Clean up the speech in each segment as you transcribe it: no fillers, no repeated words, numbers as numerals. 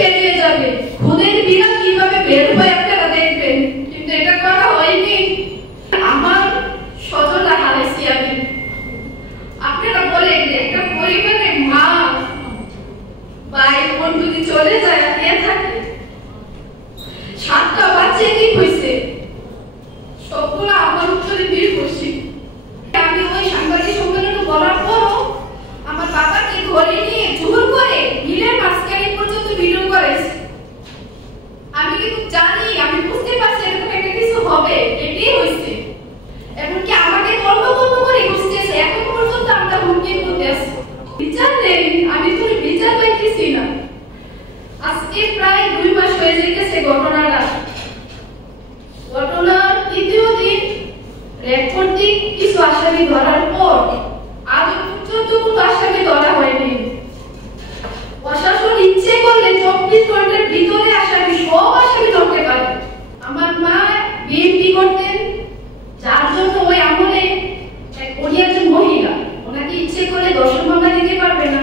বেরিয়ে যাবে, খুনের বিড়াল কিভাবে বের হয় আপনারা দেখবেন, কিন্তু এটা করা হয়নি। আমার স্বজনরা হারাইছি আমি। আপনারা বলেন একটা পরিবারে মা ভাই বোন যদি চলে যায় কে থাকে? 7টা বাচ্চা কি হয়েছে সবগুলো আমার উপরে নির্ভরশীল। আমি ওই সাংবাদিক সম্মেলনে বলার পরও আমার বাবাকে ঘরে নিয়ে জোর করে মিলের মাঝখানে পর্যন্ত ভিডিও করেছে। আমি কিন্তু জানি, আমি বুঝতে পারছি এরকম একটা কিছু হবে, এটাই হয়েছে। এমনকি আমাকে বন্ধ করে বুঝতেছে, এখন পর্যন্ত আমরা হুমকির মধ্যে আছি। বিচার নেই, আমি তো বিচার পাইতেছি না। আজকে প্রায় 2 মাস হয়ে যেতেছে ঘটনার 3য় দিন রেকর্ডিং কিছু আসামি ধরার পর আজ পর্যন্ত কোনো আসামি ধরা হয়নি। প্রশাসন ইচ্ছে করলে 24 ঘন্টার ভিতরে সব আসামি ধরতে পারে। আমার মা বিএনপি করতেন, যার জন্য ওই আমলে উনি একজন মহিলা, ওনাকে ইচ্ছে করলে দর্শন মামলা দিতে পারবে না,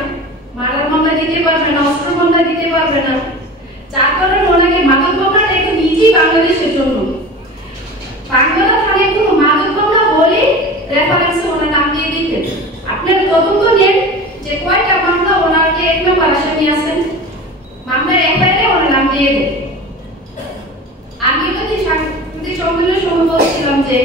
মারার মামলা দিতে পারবে না, অস্ত্র মামলা দিতে পারবে না। যার কারণে ওনাকে মাদক মামলাটা একটু নিজেই বাংলাদেশের জন্য বাংলা থানায় কোনো মাদক মামলা হলে রেফারেন্সে ওনার নাম দিয়ে দিতেন। আপনারা তদন্ত নেন যে কয়টা মামলা ওনাকে 1 নম্বর আসামি আছেন, মামলার এফআইআরে ওনার নাম দিয়ে দেন। আমি ওই সাংবাদিক সম্মেলনের সময় বলছিলাম যে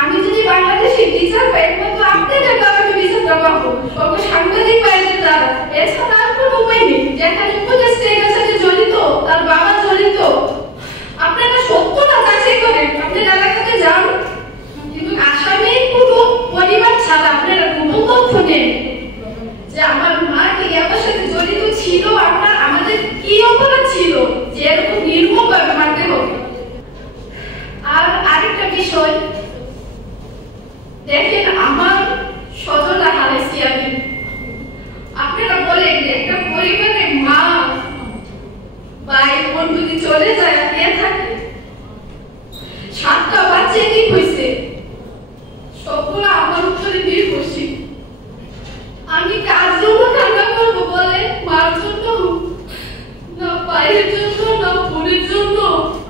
আমি যদি বাংলাদেশে বিচার পাই তো আপনাদের কারণে বিচারটা পাবো, সব সাংবাদিক ভাইদের দ্বারা। এছাড়া আর কোনো উপায় নেই। যেখানে উপদেষ্টা এর সাথে জড়িত, তার বাবা জড়িত, আপনারা সত্যটা যাচাই করেন, আপনার এলাকাতে যান, কিন্তু আসামির কোনো পরিবার ছাড়া আপনারা কোনো তথ্য নেন যে আমার মা কি এর সাথে জড়িত ছিল, আমাদের কি অপরাধ ছিল যে এরকম নির্মমভাবে মারতে হবে। আর আরেকটা বিষয় দেখেন, আমার স্বজনরা হারাইছি আমি। আপনারা বলেন একটা পরিবারে মা ভাই বোন যদি চলে যায় কে থাকে? 7টা বাচ্চা কি হয়েছে সবগুলো আমার উপরে নির্ভরশীল। আমি কার জন্য কান্না করবো বলে? মার জন্য না, ভাইয়ের জন্য না, বোনের জন্য?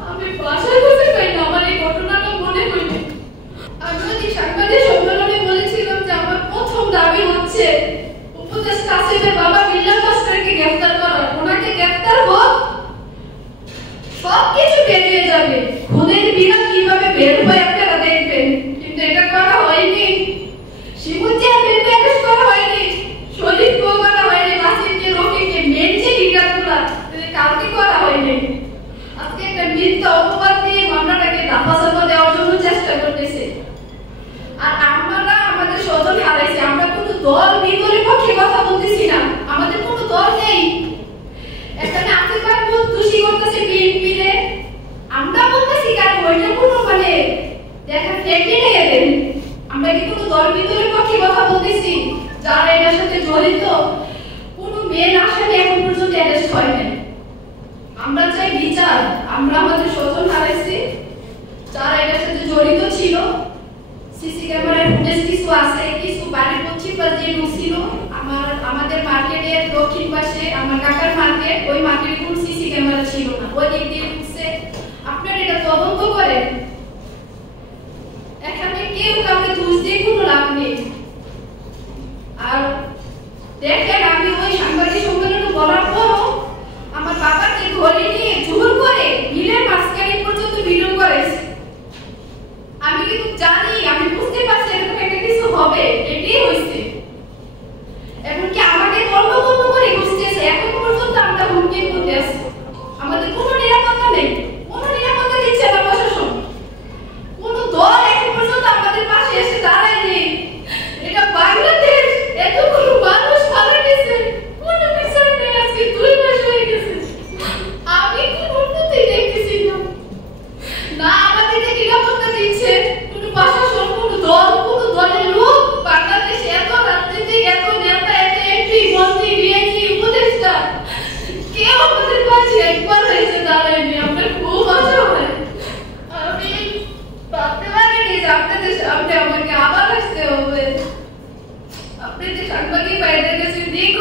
আমি বাসায় বসে পাই না, আমার এই ঘটনাটা মনে হয়নি। আমি ওই সাংবাদিক সম্মেলনে বলেছিলাম যে আমার প্রথম দাবি হচ্ছে উপদেষ্টা আসিফের বাবা বিল্লাল মাস্টারকে গ্রেফতার করা। ওনাকে গ্রেফতার হোক, সবকিছু বেরিয়ে যাবে, খুনের বিড়াল কিভাবে বের হয় আপনারা দেখবেন, কিন্তু এটা করা হয়নি। শিমুজিয়া বেরকে অ্যারেস্ট করা হয়নি, শরীফকেও করা হয়নি, নাসিরকে, রফিককে, মেন যে লিডারগুলা কাউকে করা হয়নি। আজকে একটা মিথ্যা অপবাদ দিয়ে মামলাটাকে ধাপা দেওয়ার জন্য চেষ্টা করতেছে। আর আমরা আমাদের স্বজন হারাইছি। আমরা কোনো দল ভিতরে পক্ষে কথা বলতেছি না, আমাদের কোনো দল নেই। এখানে আফ্রিকার কোন দোষী করতেছে বিএনপি রে, আমরা বলতেছি কারণ ওইটা কোনো দেখা ফেকে নিয়ে দেন। আমরা কি কোনো দল ভিতরে পক্ষে কথা বলতেছি? যারা এটার সাথে জড়িত কোনো মেন আসামি এখন পর্যন্ত অ্যারেস্ট হয়নি। আমরা চাই বিচার। আমরা আমাদের স্বজন হারাইছি, যারা এটার সাথে জড়িত ছিল। সিসি ক্যামেরার ফুটেজ কিছু আছে, কিছু বাড়ির পশ্চিম পাশ দিয়ে ঢুকছিল আমাদের মার্কেটের দক্ষিণ পাশে, আমার কাকার মার্কেট, ওই মার্কেটে কোনো সিসি ক্যামেরা ছিল না, ওই দিক দিয়ে ঢুকছে। আপনারা এটা তদন্ত করেন। এখানে কেউ কাউকে দোষ দিয়ে কোনো লাভ নেই। আর দেখেন, আমি ওই সাংবাদিক সম্মেলনে বলার পরও আমার বাবাকে ঘরে নিয়ে জোর করে মিলের মাঝখানে পর্যন্ত ভিডিও করেছে। আমি কিন্তু জানি, আমি বুঝতে পারছি এরকম একটা কিছু হবে, এটাই হয়েছে। এমনকি আমাকে বন্ধ করে বুঝতেছে, এখন পর্যন্ত আমরা হুমকির মধ্যে আছি। আমাদের কোনো নিরাপত্তা নেই, কোনো নিরাপত্তা দিচ্ছে না প্রশাসন। কোনো দল এখন পর্যন্ত আমাদের পাশে এসে দাঁড়ায়নি। এটা বাংলাদেশ, এতগুলো মানুষ মারা গেছে, কোনো বিচার নেই। আজকে 2 মাস হয়ে গেছে, আমি কোনো উন্নতি দেখতেছি না। না আমাদেরকে নিরাপত্তা দিচ্ছে কোনো প্রশাসন, কোনো দল, কোনো দলের লোক। বাংলাদেশে এত রাজনীতিক, এত নেতা, এত এমপি, মন্ত্রী, বিএনপি, উপদেষ্টা, কেউ আমাদের পাশে একবার এসে দাঁড়ায়নি। আমরা খুব অসহায়। আমি ভাবতে পারিনি যে আপনাদের সামনে আমাকে আবার আসতে হবে। আপনাদের সাংবাদিক ভাইদের কাছে দীর্ঘ